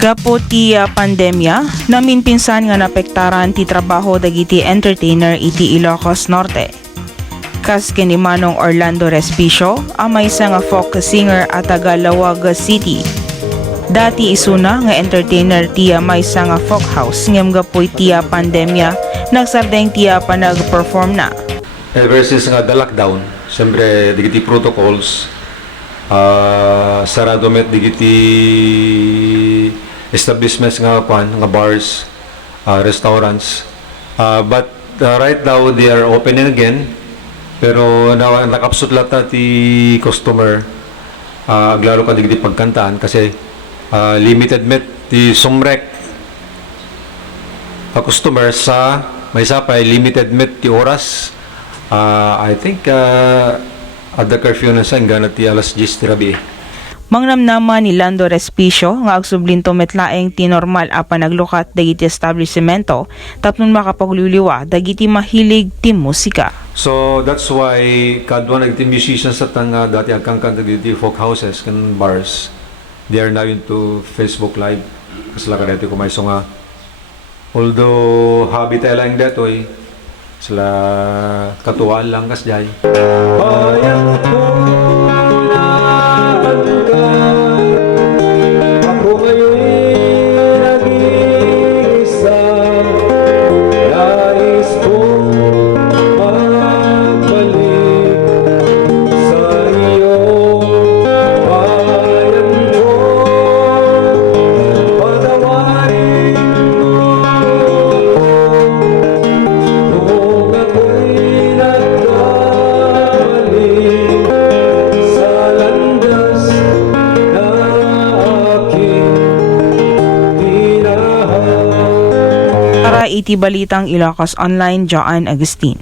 Gapo ti pandemya, namin pinsan nga napektaran ti trabaho dagiti entertainer iti Ilocos Norte. Kas kini Manong Orlando Respicio, amay isa nga folk singer at taga Lawag City. Dati isuna nga entertainer ti may isa nga folk house ngem gapoy ti pandemya, nagsardeng ti panag-perform na. Ever since nga the lockdown, siyempre digiti protocols, sarado met digiti establishments nga bars, restaurants. But right now they are opening again. Pero nakapsut lahat na ti customer, aglaro ka digiti pagkantaan kasi limited met ti sumrek customer sa may sapay limited met ti oras. I think at the curfew na sa hanggang ti alas 10 ti rabi. Mangnamnaman ni Lando Respicio nga agsublinto metlaeng ti normal a panaglukat dagiti establishmento tapnon makapagluliwa dagiti mahilig ti musika. So that's why kadwa nagti musicians sa tanga dati agkang dagiti folk houses kan bars. They are now into Facebook Live. Kasla ka dati kumayso nga. Although hobby tayo lang detoy, sila katuwaan lang kasjay. Bayan ko Para iti balitang Ilocos Online, Joan Agustin.